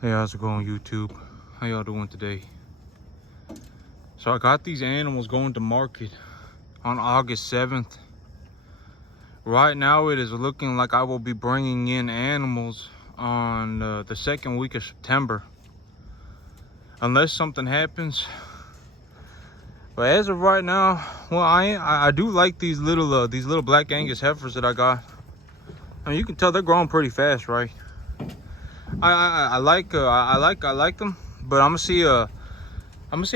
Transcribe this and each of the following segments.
Hey, how's it going, YouTube? How y'all doing today? So I got these animals going to market on August 7th. Right now it is looking like I will be bringing in animals on the second week of September, unless something happens. But as of right now, well, I do like these little black Angus heifers that I got. I mean, you can tell they're growing pretty fast, right? I like them, but I'm gonna see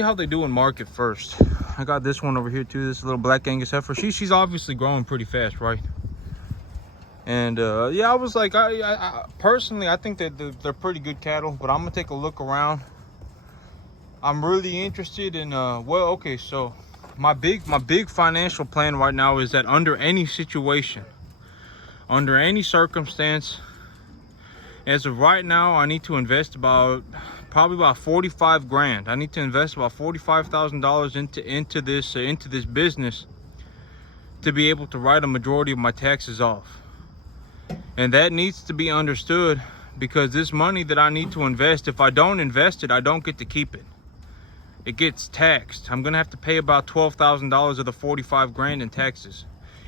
how they do in market first. I got this one over here too, this little black Angus heifer. She's obviously growing pretty fast, right? And yeah, I was like, I personally, I think that they're pretty good cattle, but I'm gonna take a look around. I'm really interested in well, okay, so my big financial plan right now is that under any situation, under any circumstance, as of right now, I need to invest probably about 45 grand. I need to invest about $45,000 into this business to be able to write a majority of my taxes off. And that needs to be understood, because this money that I need to invest, if I don't invest it, I don't get to keep it. It gets taxed. I'm gonna have to pay about $12,000 of the 45 grand in taxes.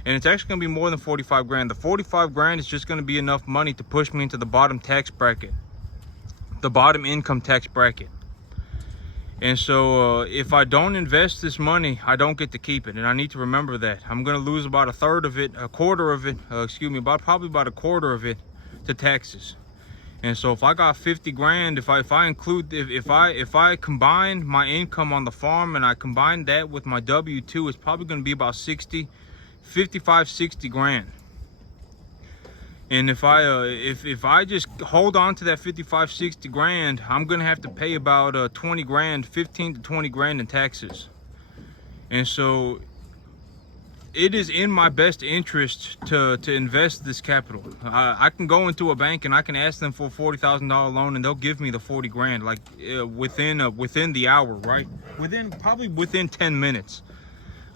And it's actually gonna be more than 45 grand. The 45 grand is just gonna be enough money to push me into the bottom tax bracket, the bottom income tax bracket. And so if I don't invest this money, I don't get to keep it. And I need to remember that. I'm gonna lose about a third of it, a quarter of it, probably about a quarter of it to taxes. And so if I got 50 grand, if I combine my income on the farm and I combine that with my W-2, it's probably gonna be about 55-60 grand. And if I just hold on to that 55-60 grand, I'm gonna have to pay about 20 grand, 15 to 20 grand in taxes. And so it is in my best interest to invest this capital. I can go into a bank and I can ask them for a $40,000 loan, and they'll give me the 40 grand like within the hour, right? Probably within 10 minutes.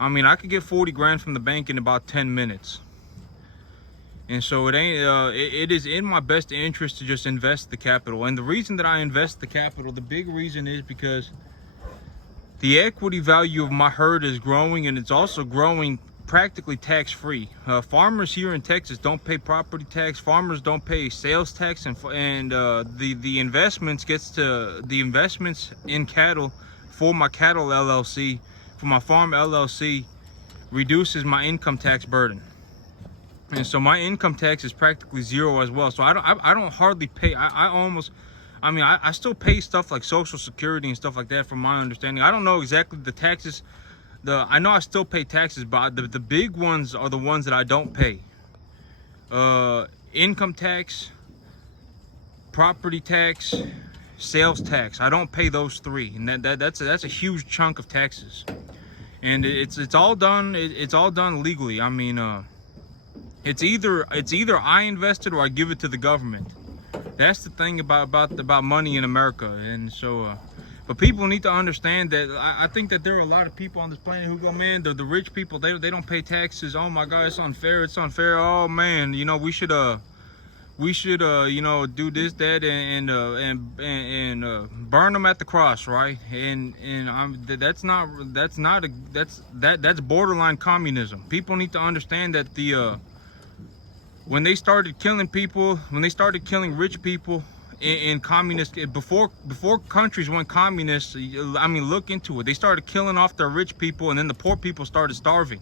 I mean, I could get 40 grand from the bank in about 10 minutes. And so it is in my best interest to just invest the capital. And the reason that I invest the capital, the big reason, is because the equity value of my herd is growing, and it's also growing practically tax-free. Farmers here in Texas don't pay property tax. Farmers don't pay sales tax, and the investments in cattle for my cattle LLC, for my farm LLC, reduces my income tax burden. And so my income tax is practically zero as well. So I don't hardly pay. I still pay stuff like Social Security and stuff like that, from my understanding. I don't know exactly the taxes. I know I still pay taxes, but the big ones are the ones that I don't pay. Income tax, property tax, sales tax. I don't pay those three, and that's a huge chunk of taxes. And it's all done. It's all done legally. I mean, it's either I invest it or I give it to the government. That's the thing about money in America. And so but people need to understand that I think that there are a lot of people on this planet who go, man, the rich people, they don't pay taxes. Oh my God, it's unfair. It's unfair. Oh man, you know, we should you know, do this, that, and burn them at the cross, right? And that's borderline communism. People need to understand that when they started killing people, when they started killing rich people in communist, before countries went communist, I mean, look into it. They started killing off their rich people, and then the poor people started starving.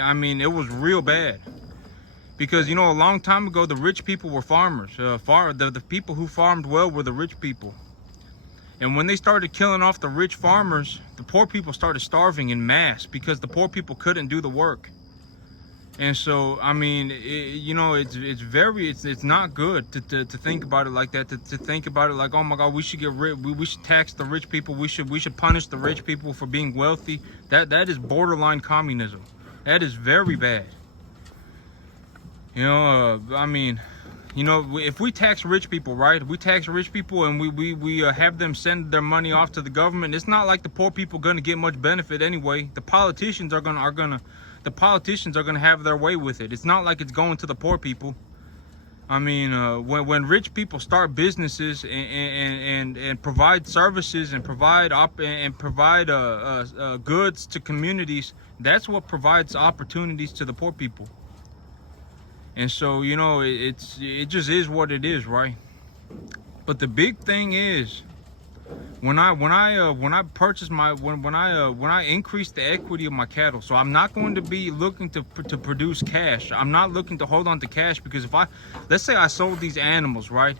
I mean, it was real bad. Because, you know, a long time ago, the rich people were farmers. The people who farmed well were the rich people. And when they started killing off the rich farmers, the poor people started starving in mass because the poor people couldn't do the work. And so, I mean, you know, it's not good to think about it like that. To think about it like, oh my God, we should get rid. We should tax the rich people. We should punish the rich people for being wealthy. That is borderline communism. That is very bad. You know, I mean, you know, if we tax rich people, right? We tax rich people and we have them send their money off to the government. It's not like the poor people gonna get much benefit anyway. The politicians are gonna have their way with it. It's not like it's going to the poor people. I mean, when rich people start businesses and provide services and provide goods to communities, that's what provides opportunities to the poor people. And so, you know, it just is what it is, right? But the big thing is, when I increase the equity of my cattle, so I'm not going to be looking to produce cash. I'm not looking to hold on to cash, because let's say I sold these animals, right?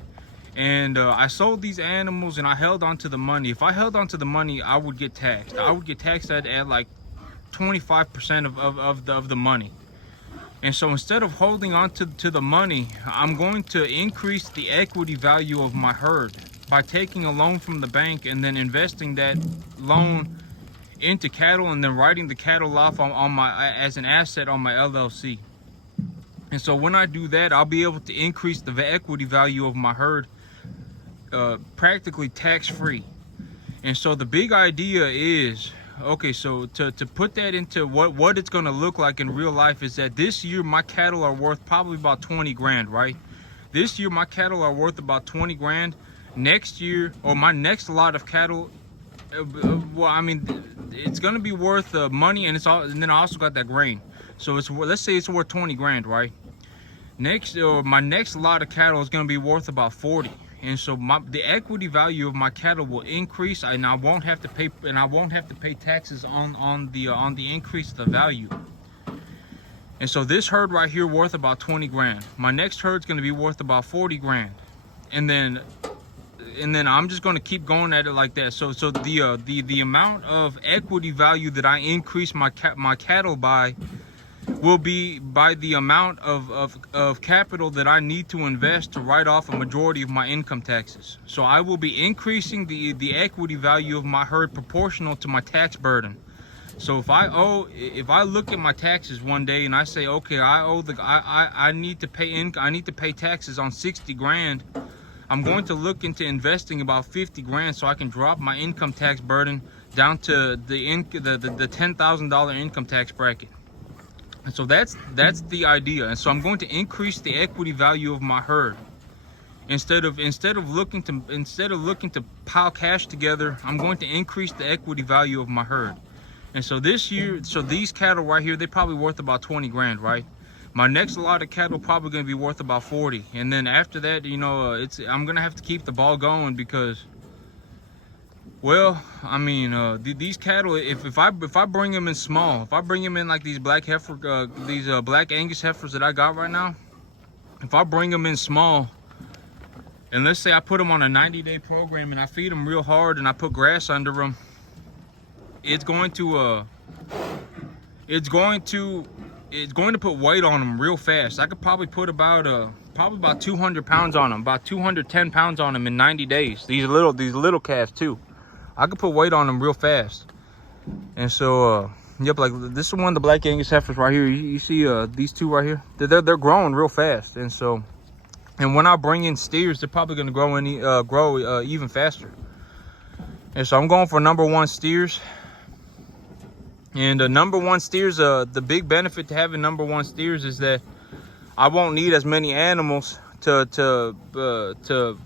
And I sold these animals and I held on to the money. If I held on to the money, I would get taxed. I would get taxed at like 25% of the money. And so instead of holding on to the money, I'm going to increase the equity value of my herd by taking a loan from the bank and then investing that loan into cattle, and then writing the cattle off as an asset on my LLC. And so when I do that, I'll be able to increase the equity value of my herd practically tax-free. And so the big idea is, okay, so to put that into what it's going to look like in real life, is that this year my cattle are worth probably about 20 grand, right? This year my cattle are worth about 20 grand. Next year, or my next lot of cattle, well, I mean, it's going to be worth money, and then I also got that grain. So let's say it's worth 20 grand, right? My next lot of cattle is going to be worth about 40. And so the equity value of my cattle will increase, and I won't have to pay taxes on the increase of the value. And so this herd right here worth about 20 grand. My next herd's going to be worth about 40 grand. And then I'm just going to keep going at it like that. So the amount of equity value that I increase my cattle by will be by the amount of capital that I need to invest to write off a majority of my income taxes. So I will be increasing the equity value of my herd proportional to my tax burden. So if I look at my taxes one day and I say, okay, I need to pay taxes on 60 grand, I'm going to look into investing about 50 grand so I can drop my income tax burden down to the $10,000 income tax bracket. And so that's the idea. And so I'm going to increase the equity value of my herd. Instead of looking to pile cash together, I'm going to increase the equity value of my herd. And so this year, these cattle right here, they're probably worth about 20 grand, right? My next lot of cattle probably going to be worth about 40. And then after that, you know, I'm going to have to keep the ball going, because, well, I mean, these cattle, if I bring them in small, if I bring them in like these black Angus heifers that I got right now, if I bring them in small, and let's say I put them on a 90-day program and I feed them real hard and I put grass under them, it's going to put weight on them real fast. I could probably put about 200 pounds on them, about 210 pounds on them in 90 days. These little calves too. I could put weight on them real fast. And so, yep, like this is one of the black Angus heifers right here. You see these two right here? They're growing real fast. And so, and when I bring in steers, they're probably going to grow even faster. And so I'm going for #1 steers. And #1 steers, the big benefit to having #1 steers is that I won't need as many animals to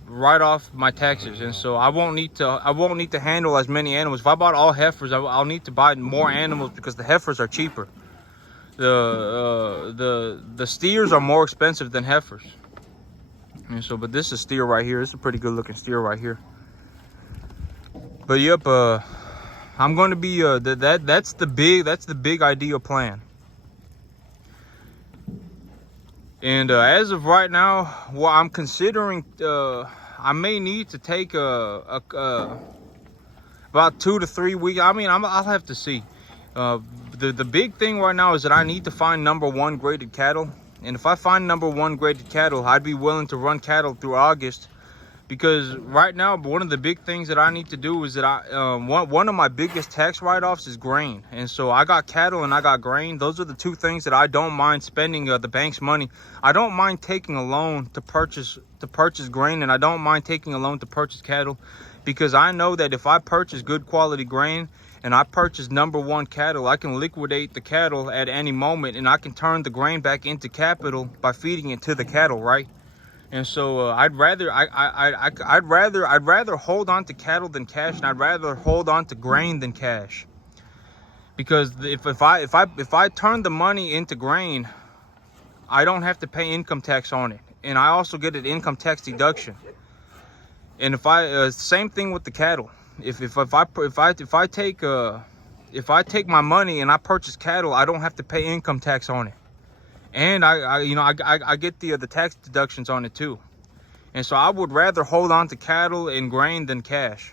write off my taxes. And so I won't need to handle as many animals. If I bought all heifers, I'll need to buy more animals, because the heifers are cheaper. The steers are more expensive than heifers. And so, but this is a steer right here. This is a pretty good looking steer right here. But yep, I'm going to be that's the big idea plan. And as of right now, well, I'm considering I may need to take about 2 to 3 weeks. I mean, I'll have to see. The big thing right now is that I need to find #1 graded cattle. And if I find #1 graded cattle, I'd be willing to run cattle through August. Because right now, one of the big things that I need to do is that one of my biggest tax write-offs is grain. And so I got cattle and I got grain. Those are the two things that I don't mind spending the bank's money. I don't mind taking a loan to purchase grain, and I don't mind taking a loan to purchase cattle, because I know that if I purchase good quality grain and I purchase #1 cattle, I can liquidate the cattle at any moment, and I can turn the grain back into capital by feeding it to the cattle, right? And so I'd rather hold on to cattle than cash, and I'd rather hold on to grain than cash. Because if I turn the money into grain, I don't have to pay income tax on it, and I also get an income tax deduction. And if I same thing with the cattle. If I take my money and I purchase cattle, I don't have to pay income tax on it, and I get the tax deductions on it too. And so I would rather hold on to cattle and grain than cash,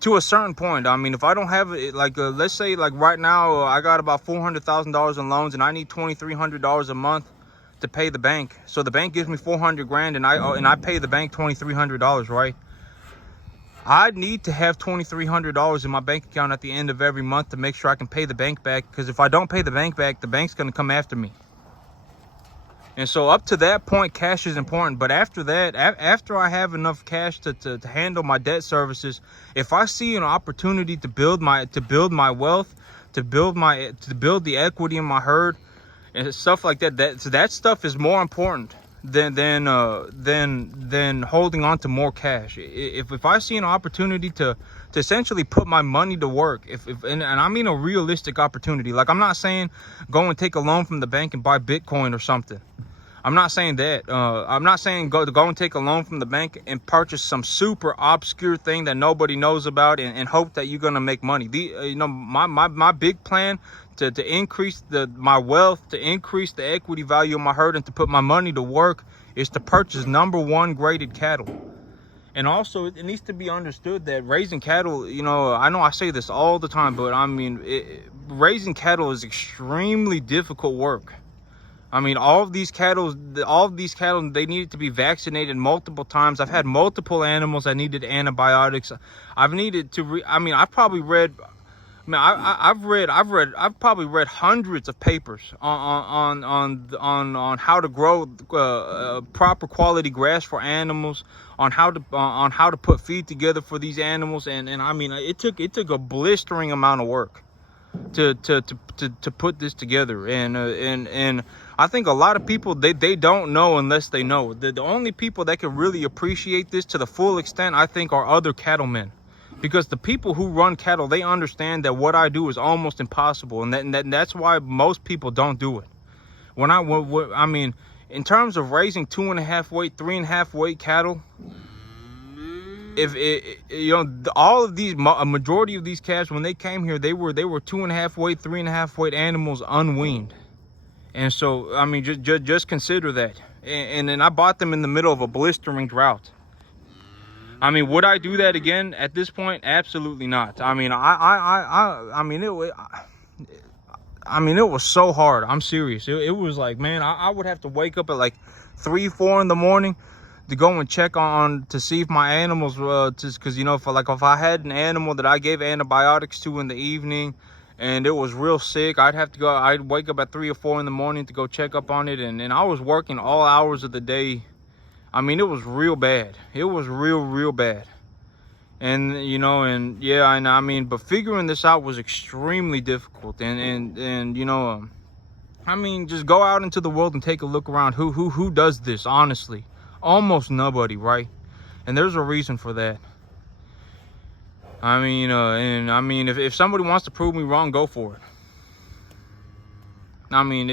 to a certain point. I mean, if I don't have it, like let's say like right now, I got about $400,000 in loans, and I need $2,300 a month to pay the bank. So the bank gives me 400 grand, and I pay the bank $2,300, right? I need to have $2,300 in my bank account at the end of every month to make sure I can pay the bank back, because if I don't pay the bank back, the bank's going to come after me. And so up to that point, cash is important. But after that, after I have enough cash to handle my debt services, if I see an opportunity to build my wealth, to build the equity in my herd and stuff like that, so that stuff is more important than holding on to more cash. If I see an opportunity to essentially put my money to work, and I mean a realistic opportunity, like I'm not saying go and take a loan from the bank and buy Bitcoin or something. I'm not saying that. I'm not saying go and take a loan from the bank and purchase some super obscure thing that nobody knows about and hope that you're gonna make money. My big plan to increase my wealth, to increase the equity value of my herd, and to put my money to work is to purchase #1 graded cattle. And also, it needs to be understood that raising cattle, I know I say this all the time, but I mean, raising cattle is extremely difficult work. I mean, all of these cattle, they needed to be vaccinated multiple times. I've had multiple animals that needed antibiotics. I've needed to I've probably read hundreds of papers on how to grow proper quality grass for animals, on how to put feed together for these animals, and I mean, it took a blistering amount of work to put this together. And I think a lot of people, they don't know unless they know. The only people that can really appreciate this to the full extent, I think, are other cattlemen. Because the people who run cattle, they understand that what I do is almost impossible, and that's why most people don't do it. I mean, in terms of raising 2.5 weight, 3.5 weight cattle, all of these, a majority of these calves, when they came here, they were 2.5 weight, 3.5 weight animals, unweaned. And so, I mean, just consider that. And then I bought them in the middle of a blistering drought. I mean, would I do that again at this point? Absolutely not. I mean, it was so hard. I'm serious. It was like, man, I would have to wake up at like 3, 4 in the morning to go and check to see if my animals, because if I had an animal that I gave antibiotics to in the evening and it was real sick, I'd wake up at 3 or 4 in the morning to go check up on it, and I was working all hours of the day. I mean, it was real bad. It was real bad. And I mean, but figuring this out was extremely difficult. And I mean, just go out into the world and take a look around. Who does this, honestly? Almost nobody, right? And there's a reason for that. I mean, if somebody wants to prove me wrong, go for it. I mean,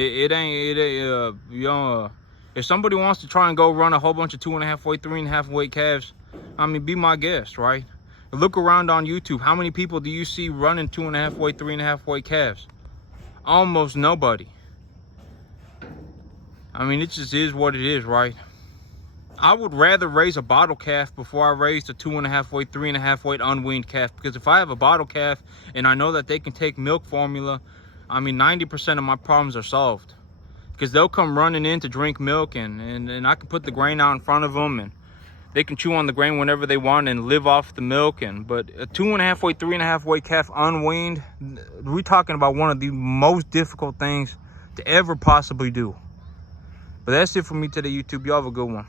if somebody wants to try and go run a whole bunch of 2.5 weight, 3.5 weight calves, I mean, be my guest, right? Look around on YouTube. How many people do you see running 2.5 weight, 3.5 weight calves? Almost nobody. I mean, it just is what it is, right? I would rather raise a bottle calf before I raise a 2.5 weight, 3.5 weight unweaned calf. Because if I have a bottle calf and I know that they can take milk formula, I mean, 90% of my problems are solved. Because they'll come running in to drink milk, and I can put the grain out in front of them, and they can chew on the grain whenever they want and live off the milk. But a 2.5 weight, 3.5 weight calf unweaned, we're talking about one of the most difficult things to ever possibly do. But that's it for me today, YouTube. Y'all have a good one.